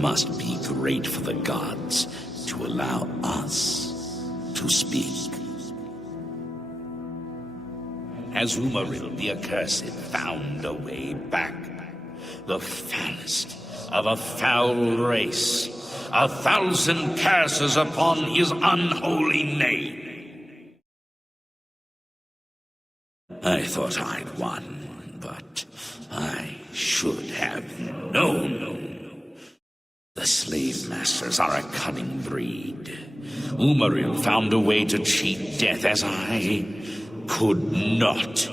must be great for the gods to allow us to speak. As Umaril the Accursed found a way back, the foulest of a foul race, 1,000 curses upon his unholy name. I thought I'd won, but I should have known. The slave masters are a cunning breed. Umaril found a way to cheat death as I could not.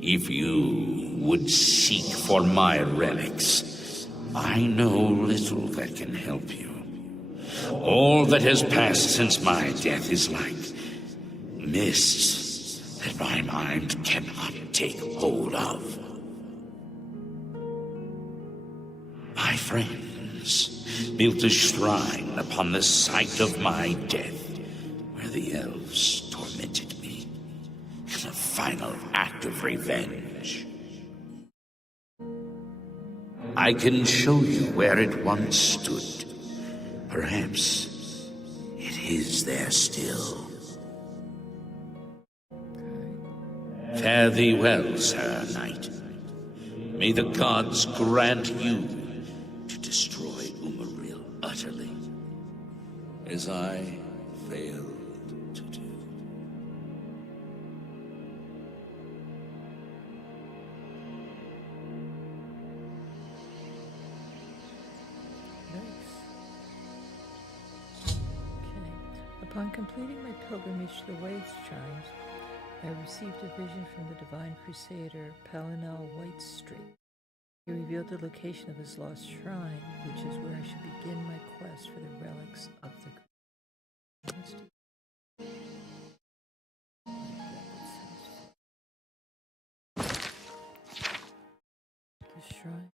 If you would seek for my relics, I know little that can help you. All that has passed since my death is like mists that my mind cannot take hold of. My friends built a shrine upon the site of my death, where the elves tormented me in a final act of revenge. I can show you where it once stood. Perhaps it is there still. Fare thee well, Sir Knight. May the gods grant you to destroy Umaril utterly, as I failed to do. Upon completing my pilgrimage to the Waste Shrines, I received a vision from the divine crusader Palinel Whitestreet. He revealed the location of his lost shrine, which is where I should begin my quest for the relics of the shrine.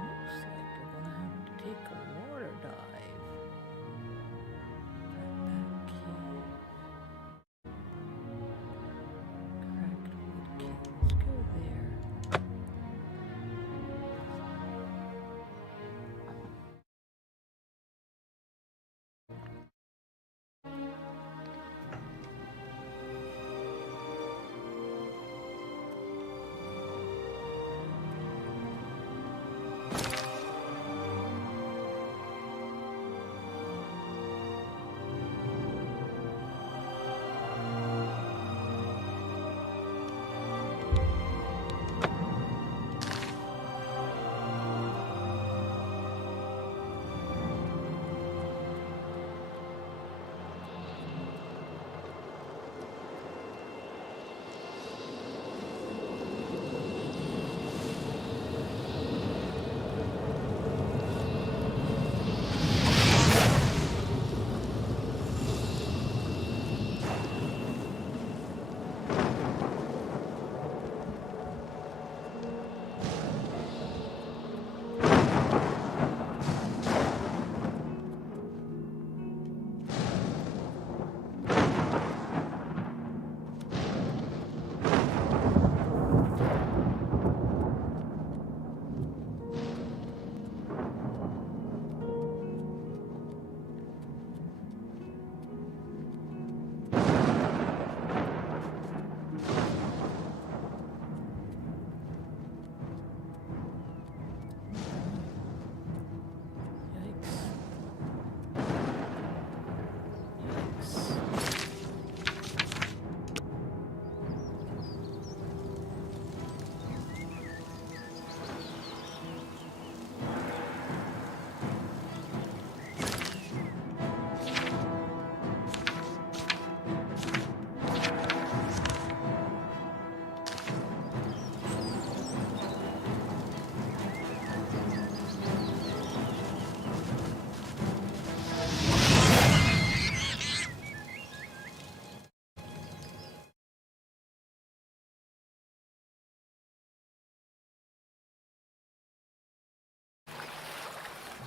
Looks like we're gonna have to take a water dive. That cave. Cracked wood cave. Let's go there.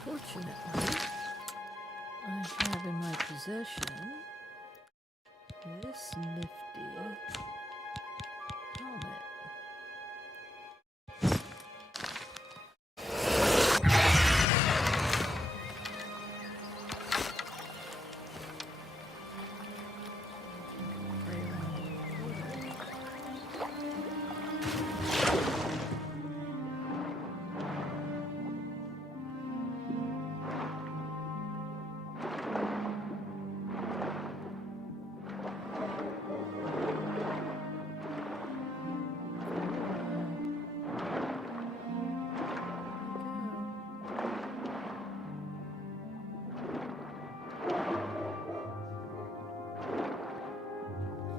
Fortunately, I have in my possession This nifty helmet.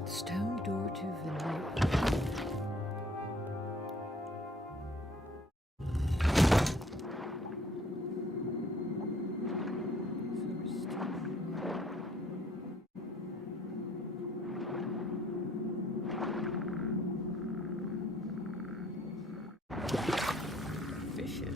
Stone door to vanilla. Fishes.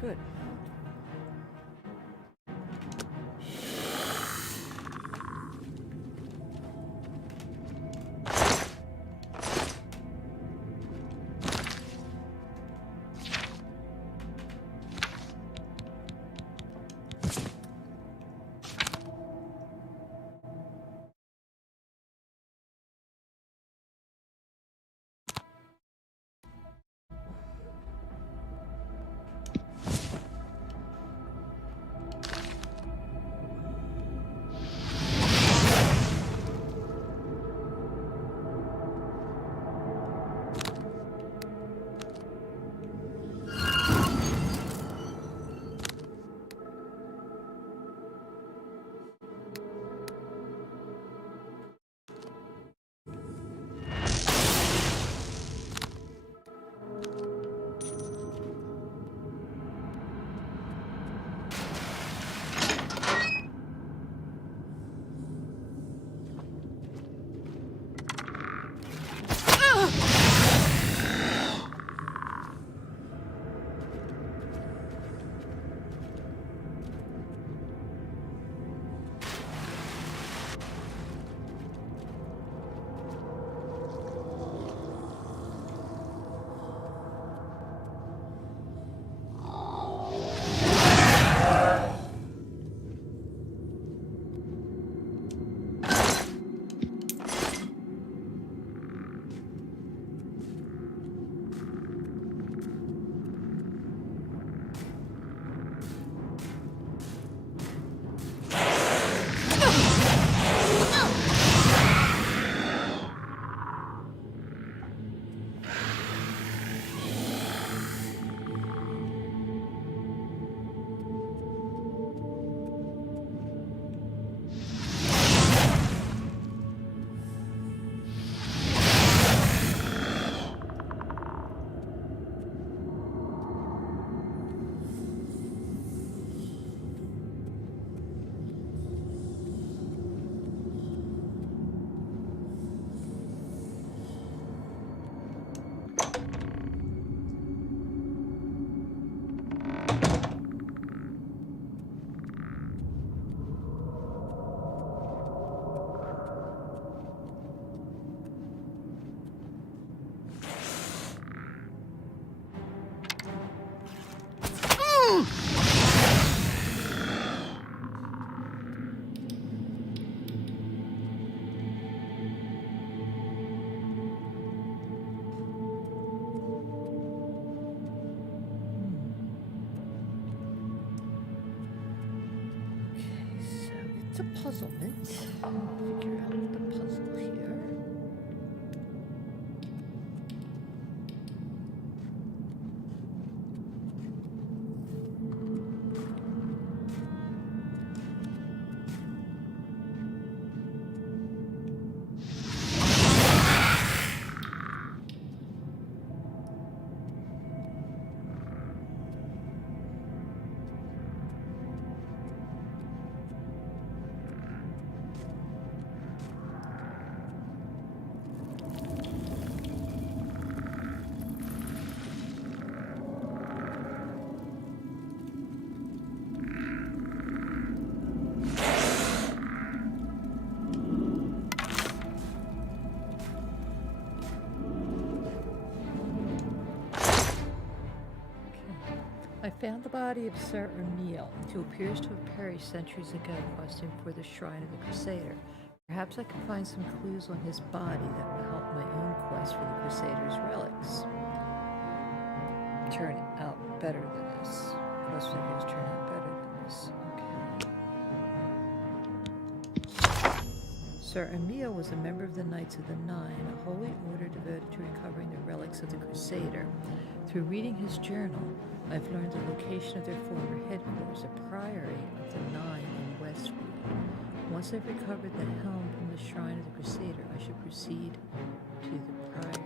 Good. puzzlement. Figure out the puzzle here. I found the body of Sir Emile, who appears to have perished centuries ago questing for the shrine of the Crusader. Perhaps I can find some clues on his body that will help my own quest for the Crusader's relics. Turn out better than this. Quest figures turn out better than this. Okay. Sir Emile was a member of the Knights of the Nine, a holy order devoted to recovering the relics of the Crusader. Through reading his journal, I've learned the location of their former headquarters, a priory of the Nine in Westfield. Once I've recovered the helm from the shrine of the Crusader, I should proceed to the priory.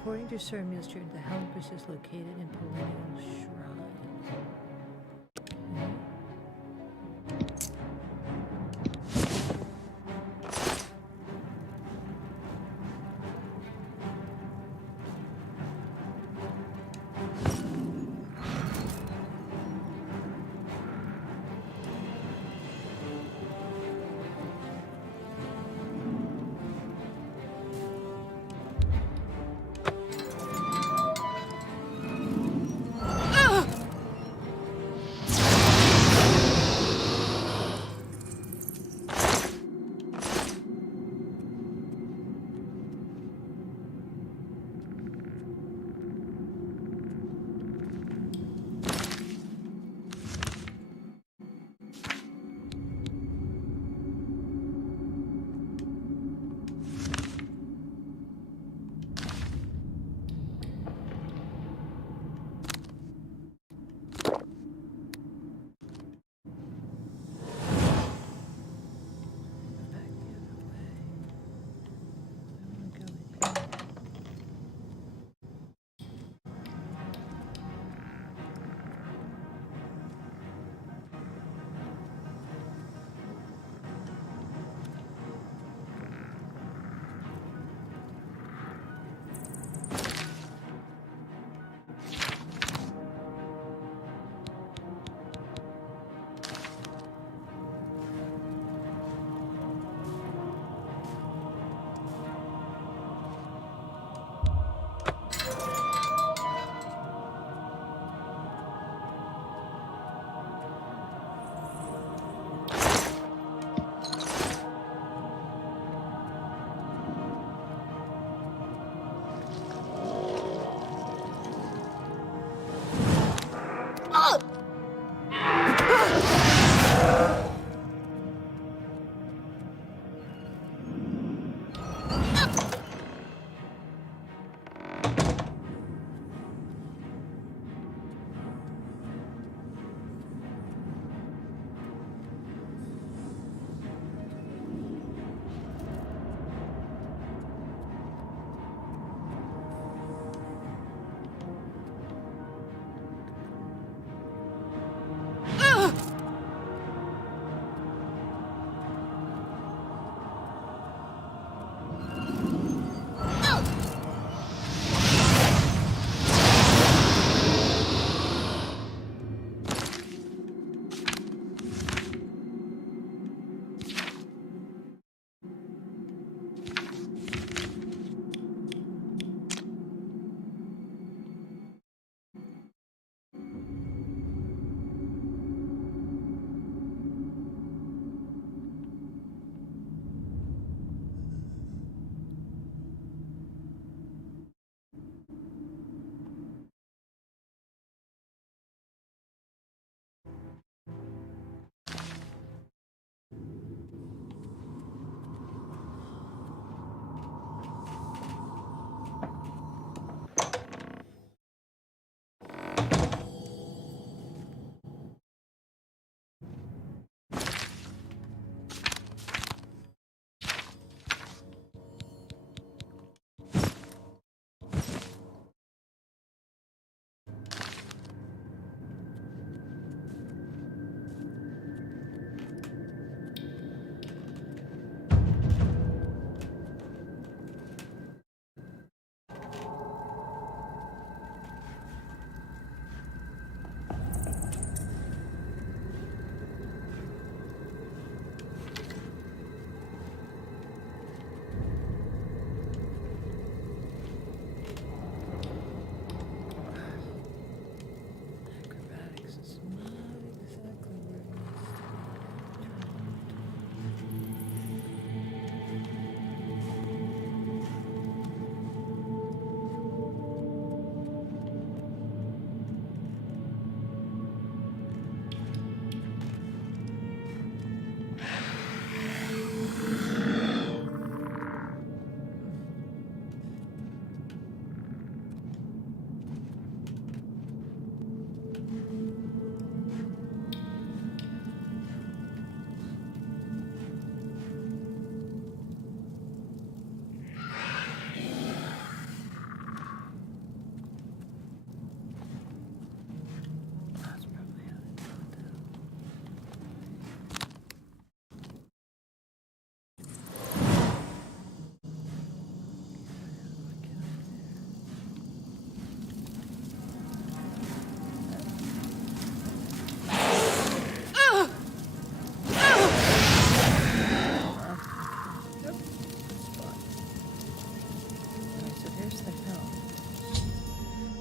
According to Sir Emile's journal, the helm is located in Perennial Shrine.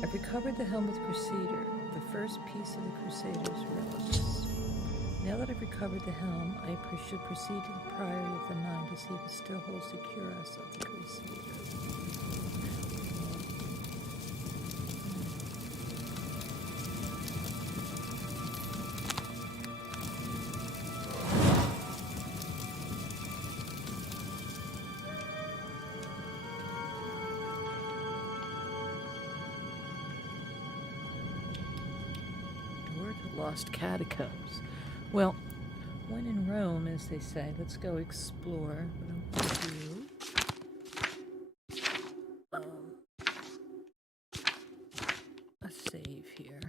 I've recovered the helmet Crusader, the first piece of the Crusader's relics. Now that I've recovered the helm, I should proceed to the Priory of the Nine to see if it still holds the cuirass of the Crusader. Lost catacombs. Well, when in Rome, as they say, let's go explore. But I'm going to do a save here.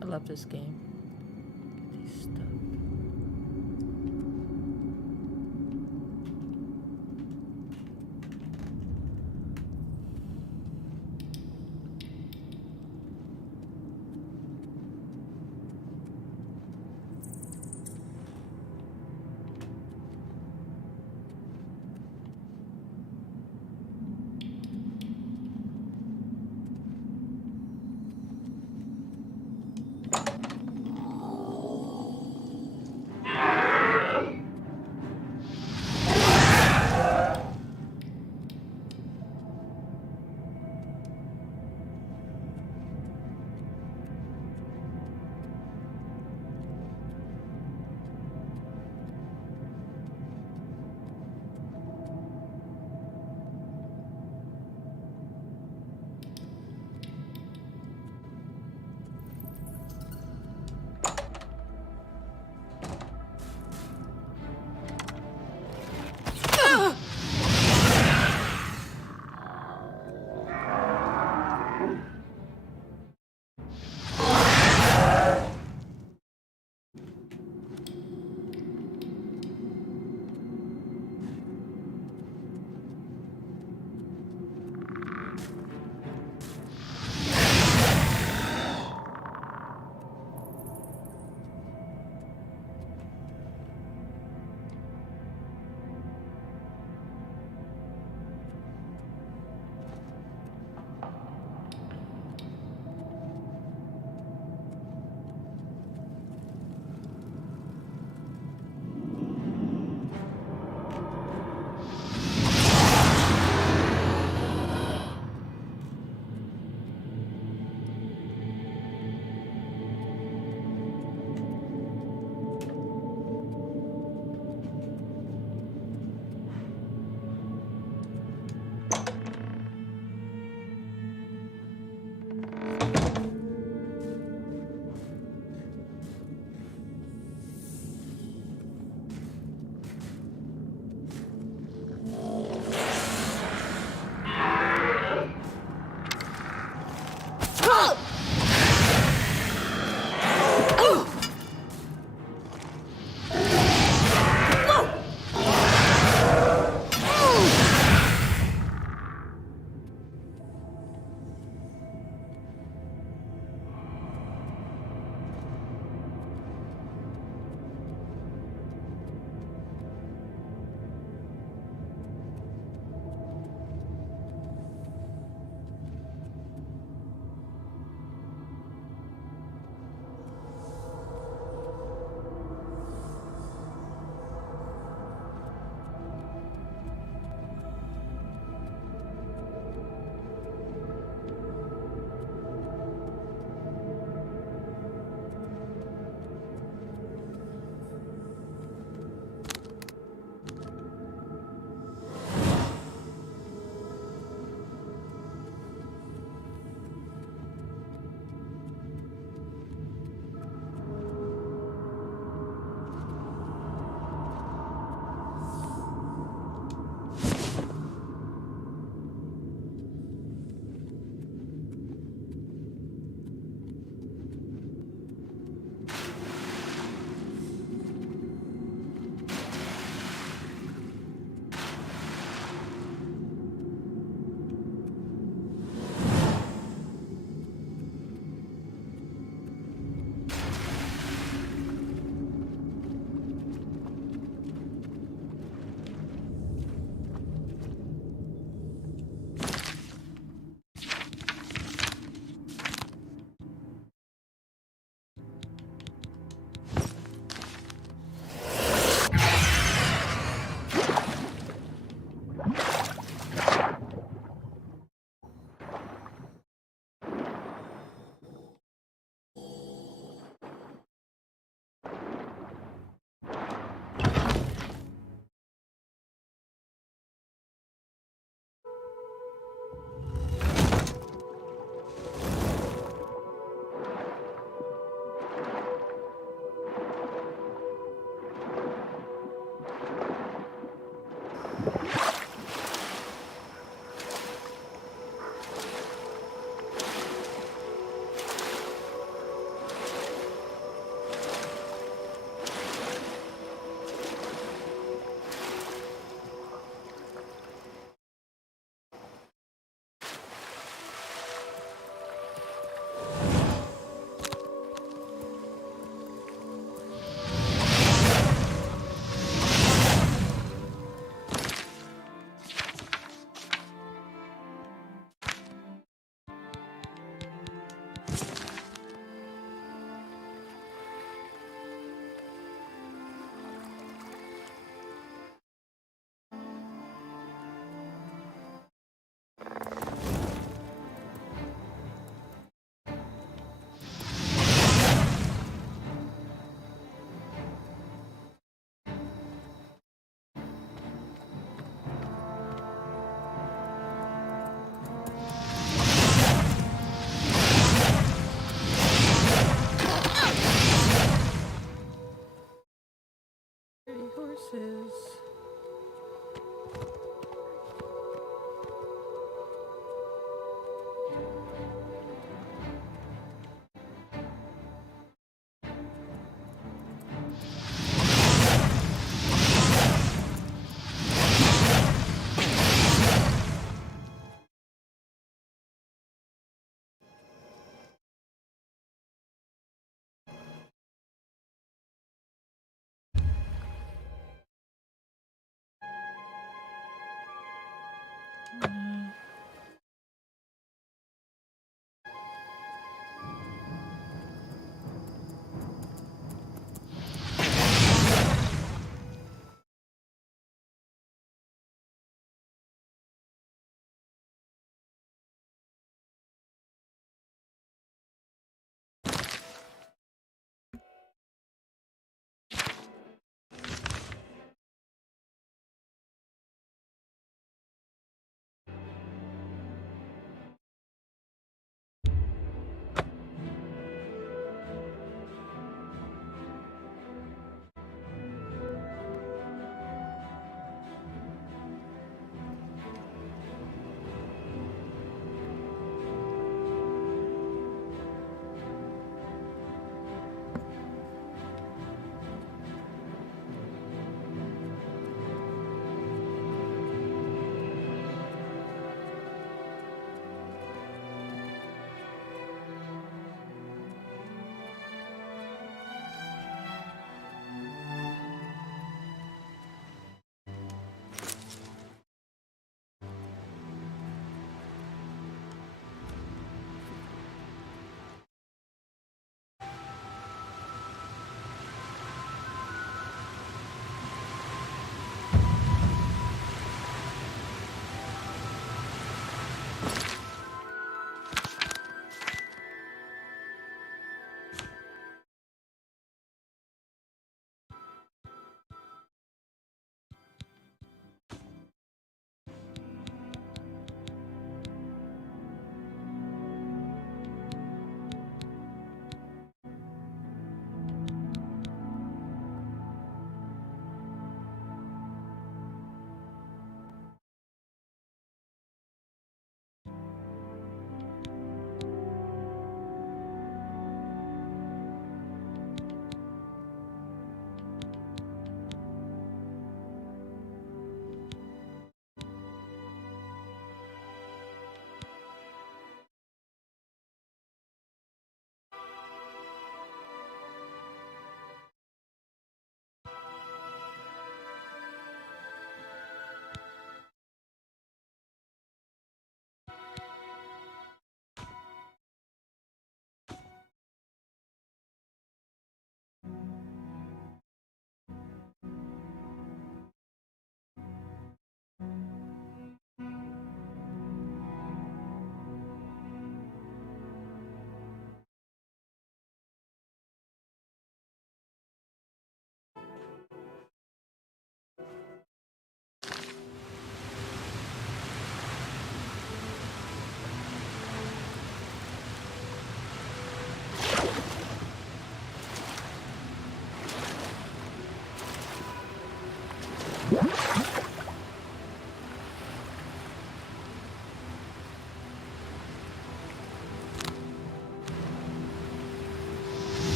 I love this game. Look at these stuff.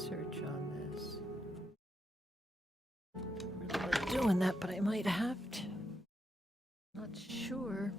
research on this. I really like doing that, but I might have to. Not sure.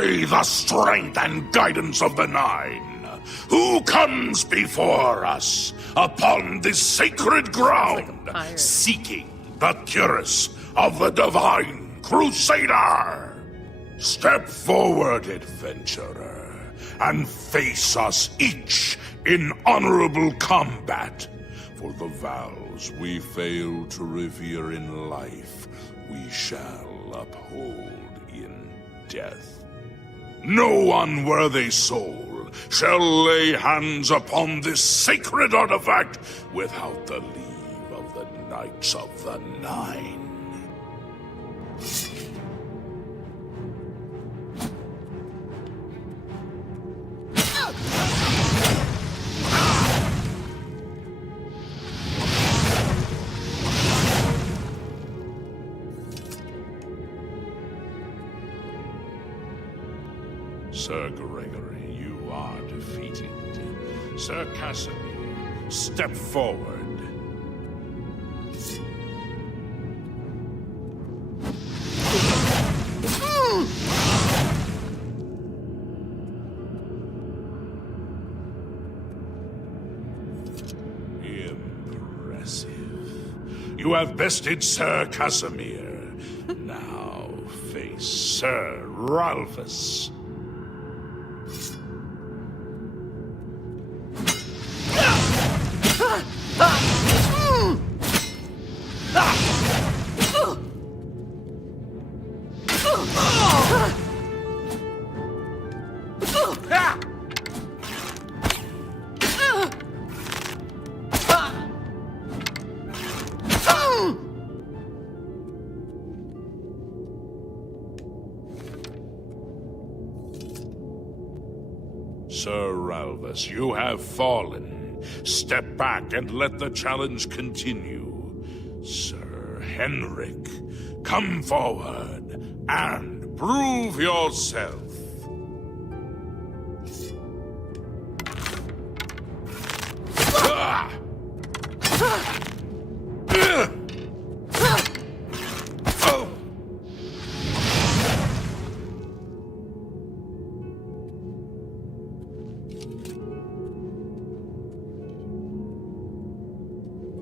By the strength and guidance of the Nine, who comes before us upon this sacred ground, seeking the cuirass of the Divine Crusader? Step forward, adventurer, and face us each in honorable combat. For the vows we fail to revere in life, we shall uphold in death. No unworthy soul shall lay hands upon this sacred artifact without the leave of the Knights of the Nine. Sir Gregory, you are defeated. Sir Casimir, step forward. Impressive. You have bested Sir Casimir. Now face Sir Ralphus. Sir Ralphus, you have fallen. Step back and let the challenge continue. Sir Henrik, come forward and prove yourself.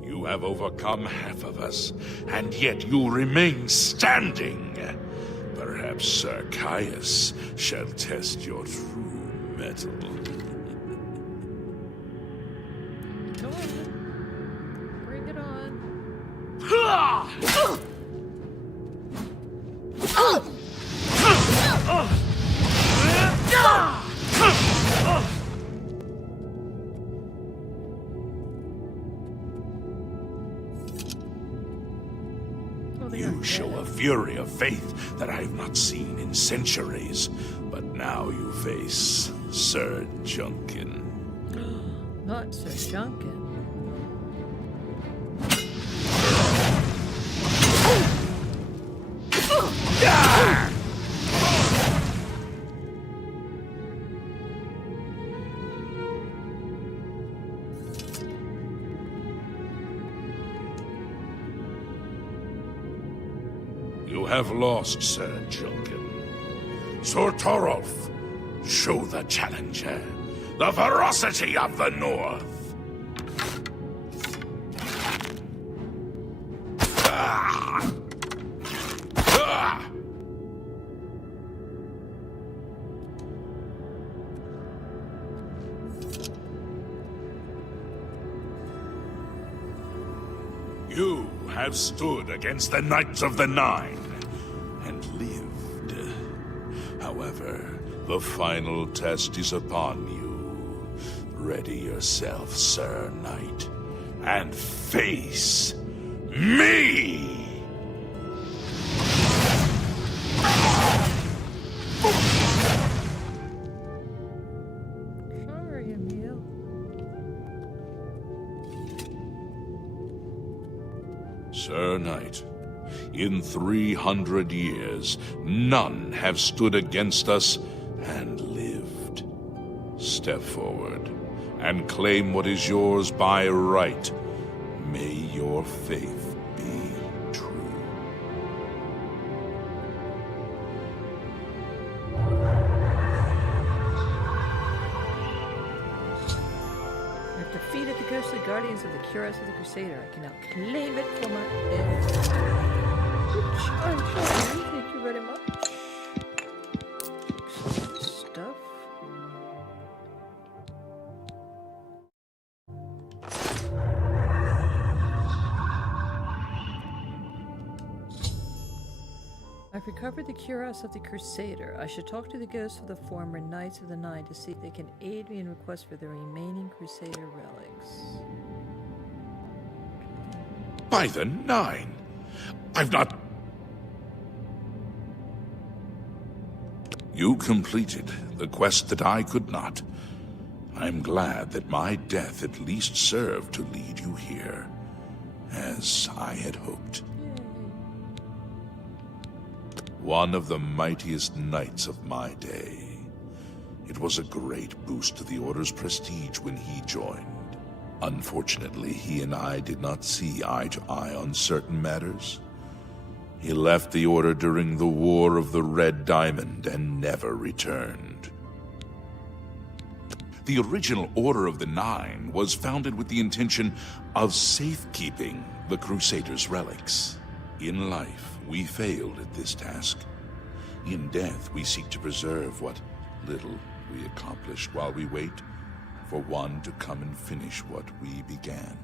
You have overcome half of us, and yet you remain standing. Perhaps Sir Caius shall test your true mettle. Come on. Bring it on. You show a fury of faith that I have not seen in centuries. But now you face Sir Junkin. Not Sir Junkin. You have lost, Sir Junkin. Sir Torolf, show the challenger the ferocity of the North. You have stood against the Knights of the Nine and lived. However, the final test is upon you. Ready yourself, Sir Knight, and face me! Sorry, Emil. Sir Knight, in 300 years, none have stood against us and lived. Step forward and claim what is yours by right. May your faith be true. ghostly guardians of the cuirass of the Crusader. I can now claim it for my heir. Which I'm sure. Thank you very much. Excellent stuff. I've recovered the cuirass of the Crusader. I should talk to the ghosts of the former Knights of the Nine to see if they can aid me in request for the remaining Crusader relics. By the Nine! I've not... You completed the quest that I could not. I'm glad that my death at least served to lead you here, as I had hoped. One of the mightiest knights of my day. It was a great boost to the Order's prestige when he joined. Unfortunately, he and I did not see eye to eye on certain matters. He left the Order during the War of the Red Diamond and never returned. The original Order of the Nine was founded with the intention of safekeeping the Crusaders' relics. In life, we failed at this task. In death, we seek to preserve what little we accomplished while we wait for one to come and finish what we began.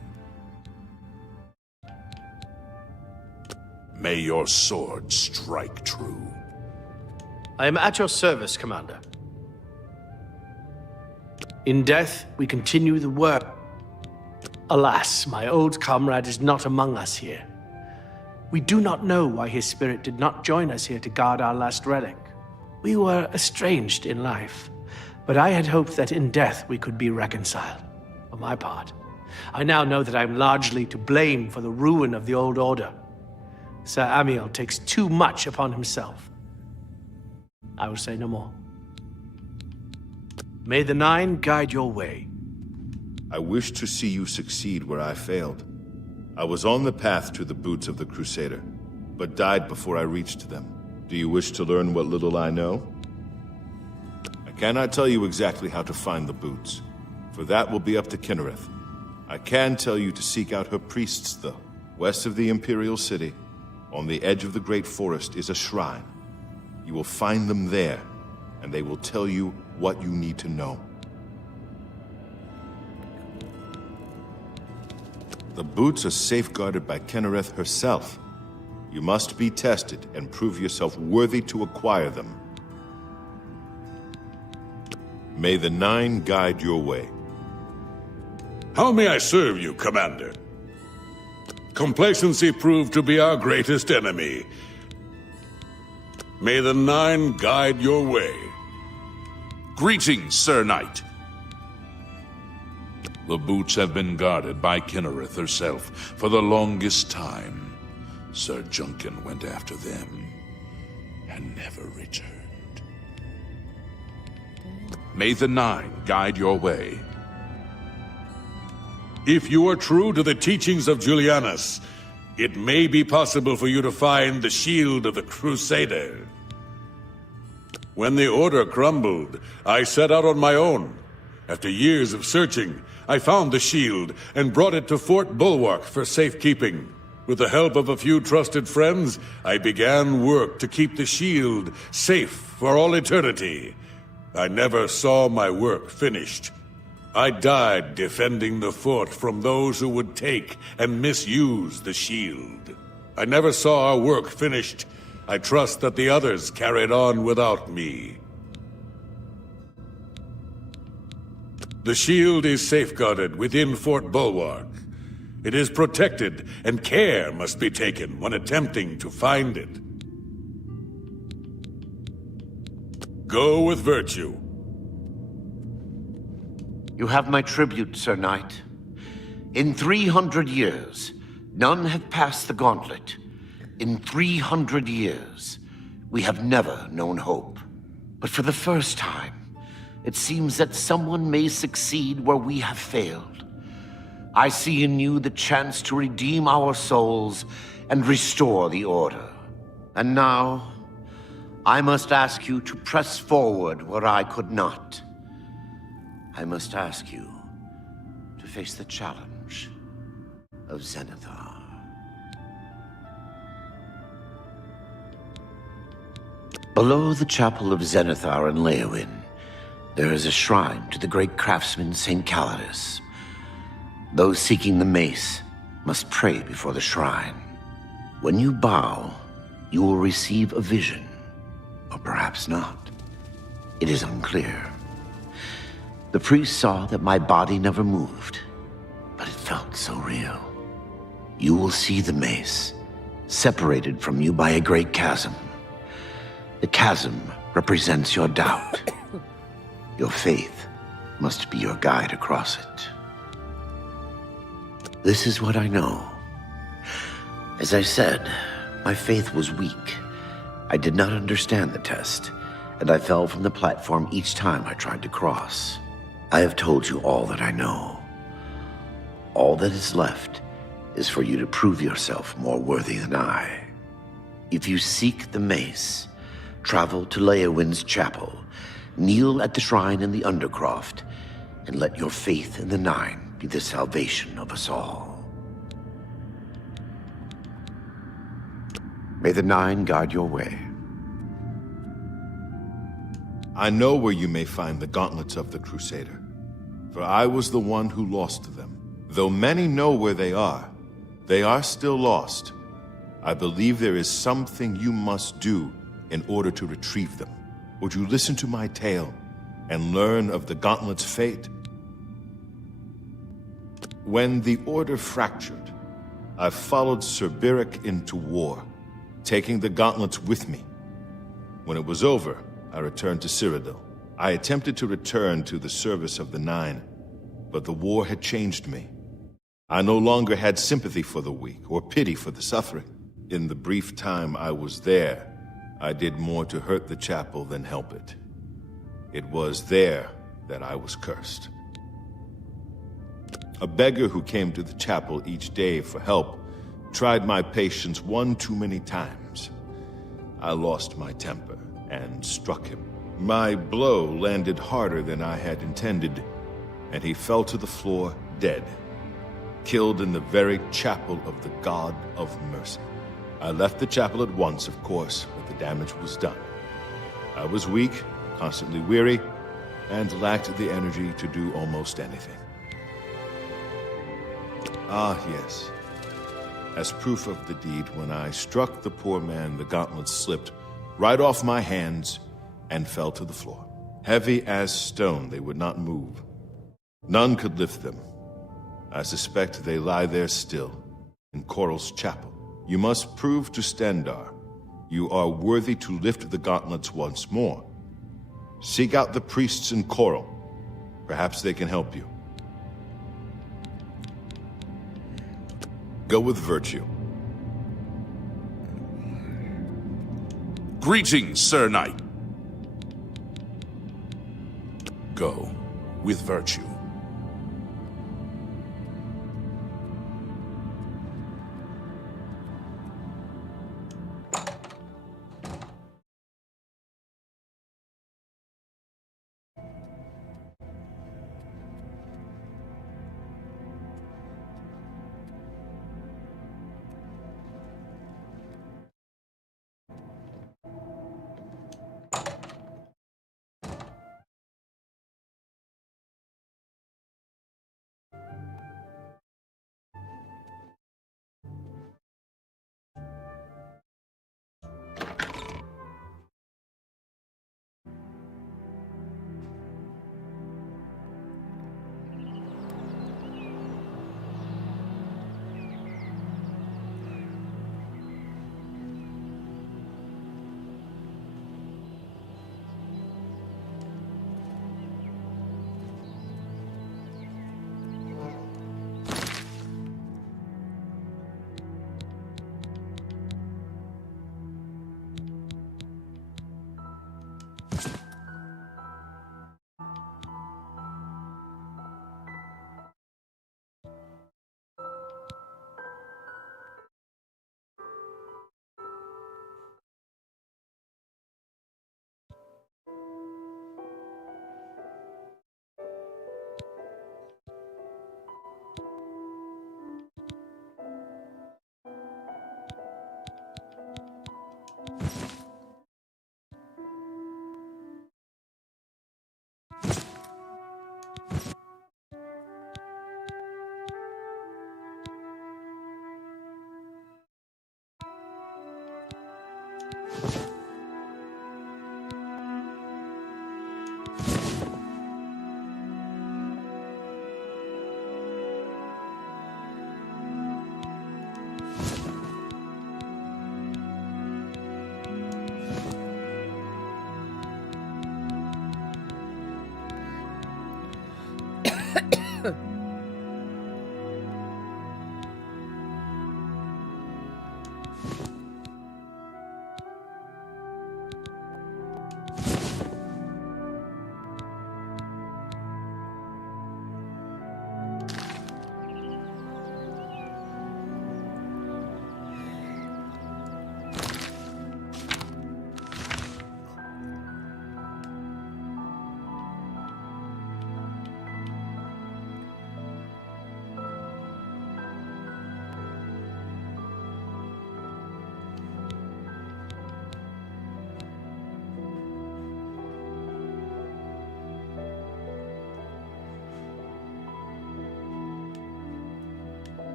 May your sword strike true. I am at your service, Commander. In death, we continue the work. Alas, my old comrade is not among us here. We do not know why his spirit did not join us here to guard our last relic. We were estranged in life, but I had hoped that in death we could be reconciled. For my part, I now know that I am largely to blame for the ruin of the old order. Sir Amiel takes too much upon himself. I will say no more. May the Nine guide your way. I wish to see you succeed where I failed. I was on the path to the boots of the Crusader, but died before I reached them. Do you wish to learn what little I know? I cannot tell you exactly how to find the boots, for that will be up to Kinnereth. I can tell you to seek out her priests, though. West of the Imperial City, on the edge of the Great Forest, is a shrine. You will find them there, and they will tell you what you need to know. The boots are safeguarded by Kinnereth herself. You must be tested and prove yourself worthy to acquire them. May the Nine guide your way. How may I serve you, Commander? Complacency proved to be our greatest enemy. May the Nine guide your way. Greetings, Sir Knight. The boots have been guarded by Kinnereth herself for the longest time. Sir Junkin went after them and never returned. May the Nine guide your way. If you are true to the teachings of Julianus, it may be possible for you to find the shield of the Crusader. When the Order crumbled, I set out on my own. After years of searching, I found the shield and brought it to Fort Bulwark for safekeeping. With the help of a few trusted friends, I began work to keep the shield safe for all eternity. I never saw my work finished. I died defending the fort from those who would take and misuse the shield. I never saw our work finished. I trust that the others carried on without me. The shield is safeguarded within Fort Bulwark. It is protected, and care must be taken when attempting to find it. Go with virtue. You have my tribute, Sir Knight. In 300 years, none have passed the gauntlet. In 300 years, we have never known hope. But for the first time, it seems that someone may succeed where we have failed. I see in you the chance to redeem our souls and restore the Order. And now, I must ask you to press forward where I could not. I must ask you to face the challenge of Zenithar. Below the chapel of Zenithar in Leowyn, there is a shrine to the great craftsman St. Calidus. Those seeking the mace must pray before the shrine. When you bow, you will receive a vision, or perhaps not. It is unclear. The priest saw that my body never moved, but it felt so real. You will see the mace, separated from you by a great chasm. The chasm represents your doubt. Your faith must be your guide across it. This is what I know. As I said, my faith was weak. I did not understand the test, and I fell from the platform each time I tried to cross. I have told you all that I know. All that is left is for you to prove yourself more worthy than I. If you seek the mace, travel to Leowyn's chapel, kneel at the shrine in the Undercroft, and let your faith in the Nine be the salvation of us all. May the Nine guide your way. I know where you may find the gauntlets of the Crusader, for I was the one who lost them. Though many know where they are still lost. I believe there is something you must do in order to retrieve them. Would you listen to my tale and learn of the gauntlet's fate? When the Order fractured, I followed Sir Beric into war, taking the gauntlets with me. When it was over, I returned to Cyrodiil. I attempted to return to the service of the Nine, but the war had changed me. I no longer had sympathy for the weak or pity for the suffering. In the brief time I was there, I did more to hurt the chapel than help it. It was there that I was cursed. A beggar who came to the chapel each day for help tried my patience one too many times. I lost my temper and struck him. My blow landed harder than I had intended, and he fell to the floor dead, killed in the very chapel of the God of Mercy. I left the chapel at once, of course, but the damage was done. I was weak, constantly weary, and lacked the energy to do almost anything. Ah, yes. As proof of the deed, when I struck the poor man, the gauntlet slipped right off my hands and fell to the floor. Heavy as stone, they would not move. None could lift them. I suspect they lie there still, in Coral's chapel. You must prove to Stendarr you are worthy to lift the gauntlets once more. Seek out the priests in Coral. Perhaps they can help you. Go with virtue. Greetings, Sir Knight. Go with virtue.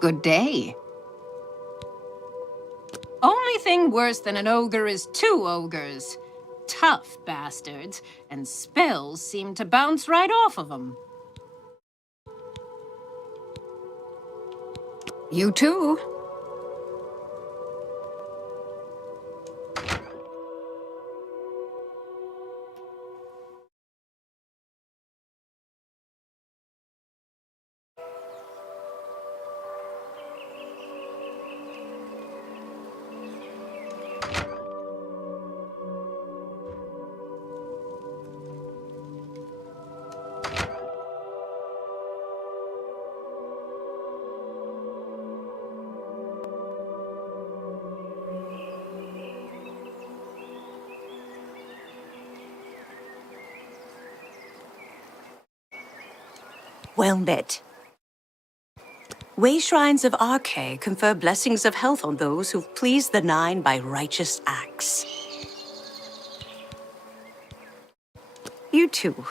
Good day. Only thing worse than an ogre is two ogres. Tough bastards, and spells seem to bounce right off of them. You too. Well met. Way shrines of Arche confer blessings of health on those who've pleased the Nine by righteous acts. You too.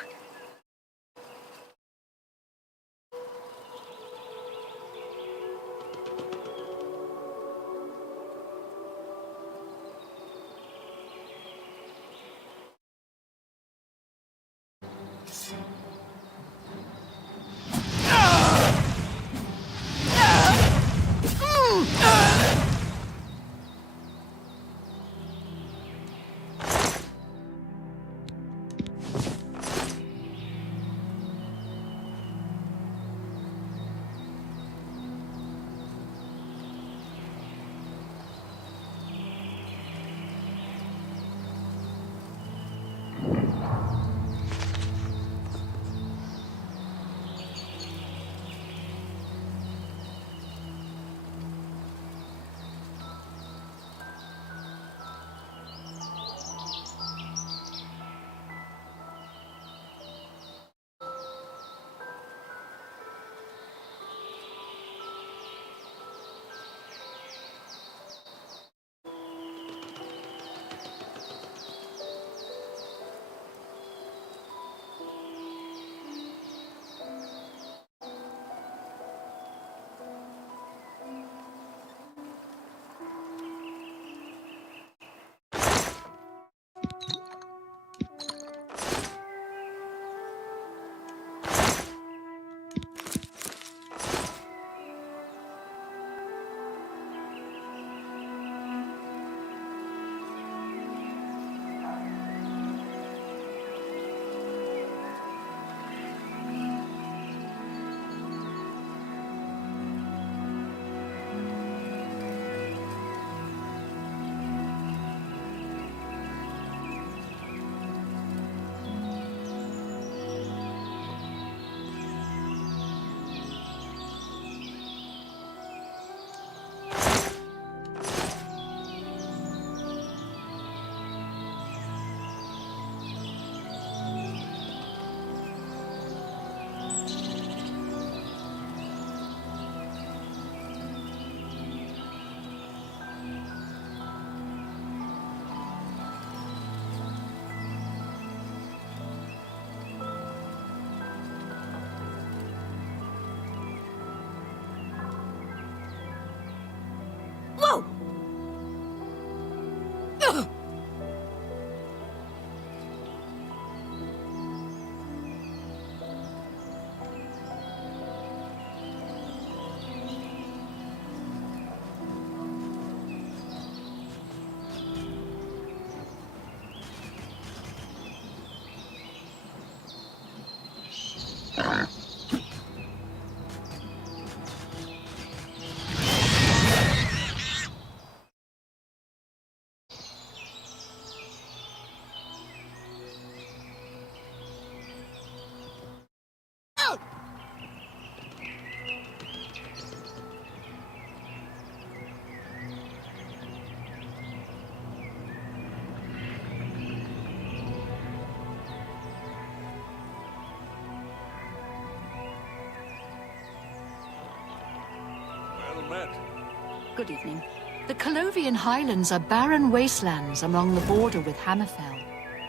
Good evening. The Colovian Highlands are barren wastelands along the border with Hammerfell.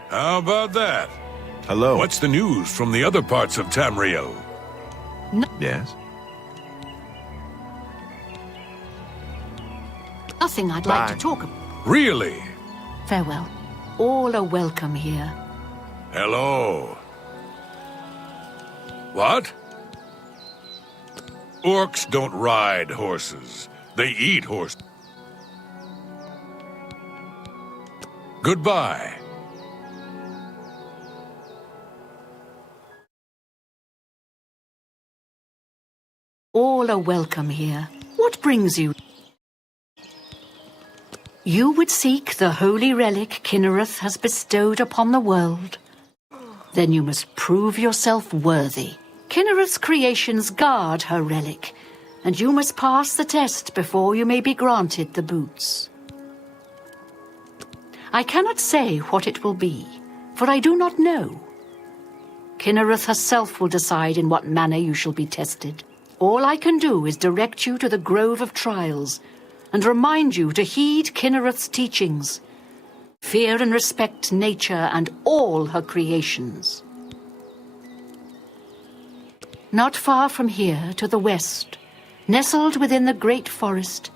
How about that? Hello. What's the news from the other parts of Tamriel? Yes? nothing I'd like to talk about. Really? Farewell. All are welcome here. Hello. What? Orcs don't ride horses. They eat horses. Goodbye. All are welcome here. What brings you? You would seek the holy relic Kinnereth has bestowed upon the world. Then you must prove yourself worthy. Kinnereth's creations guard her relic, and you must pass the test before you may be granted the boots. I cannot say what it will be, for I do not know. Kinnereth herself will decide in what manner you shall be tested. All I can do is direct you to the Grove of Trials, and remind you to heed Kinnereth's teachings. Fear and respect nature and all her creations. Not far from here, to the west, nestled within the great forest,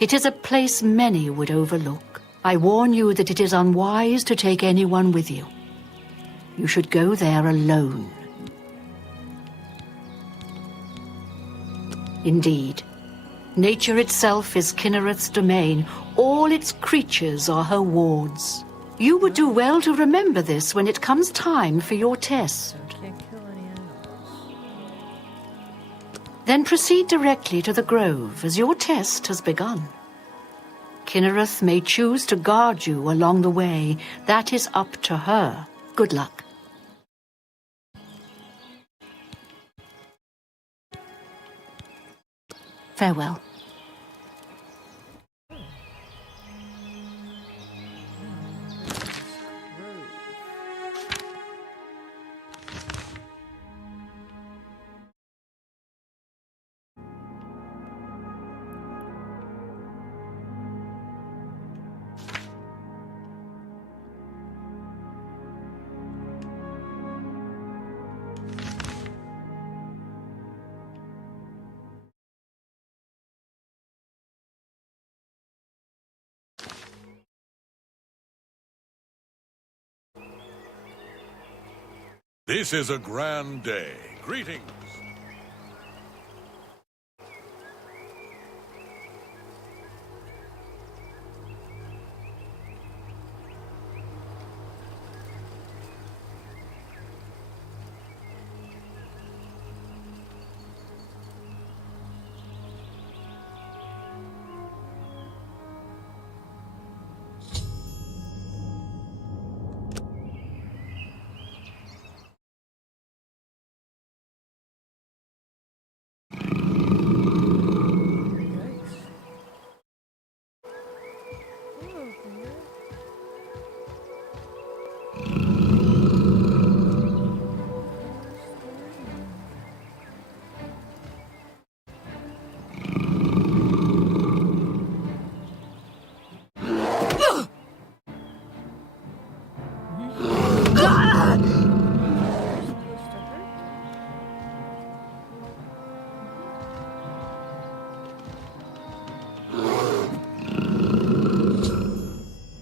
it is a place many would overlook. I warn you that it is unwise to take anyone with you. You should go there alone. Indeed, nature itself is Kinnereth's domain. All its creatures are her wards. You would do well to remember this when it comes time for your test. Can't kill any animals. Then proceed directly to the grove, as your test has begun. Kinnereth may choose to guard you along the way. That is up to her. Good luck. Farewell. This is a grand day. Greetings.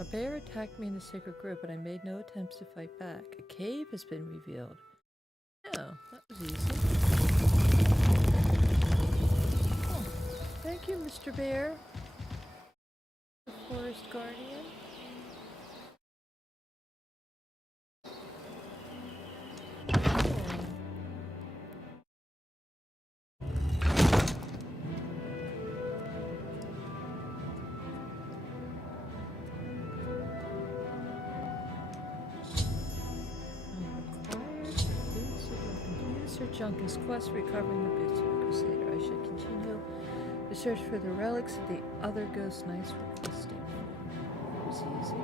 A bear attacked me in the sacred grove, but I made no attempts to fight back. A cave has been revealed. Oh, that was easy. Oh, thank you, Mr. Bear. The forest guardian. Sir Junkin's quest recovering the boots of the Crusader. I should continue the search for the relics of the other ghost knights requesting. It was easy.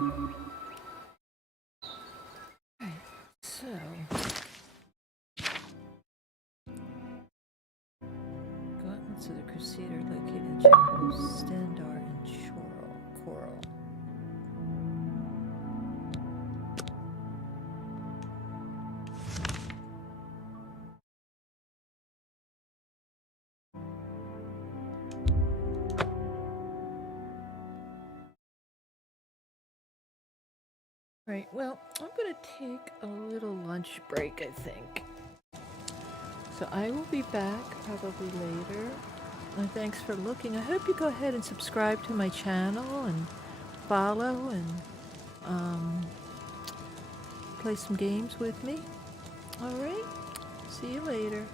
Right, so gauntlets of the Crusader located in the chapel of Stendar and Coral. Right, well, I'm going to take a little lunch break, I think. So I will be back probably later. And thanks for looking. I hope you go ahead and subscribe to my channel and follow and play some games with me. All right, see you later.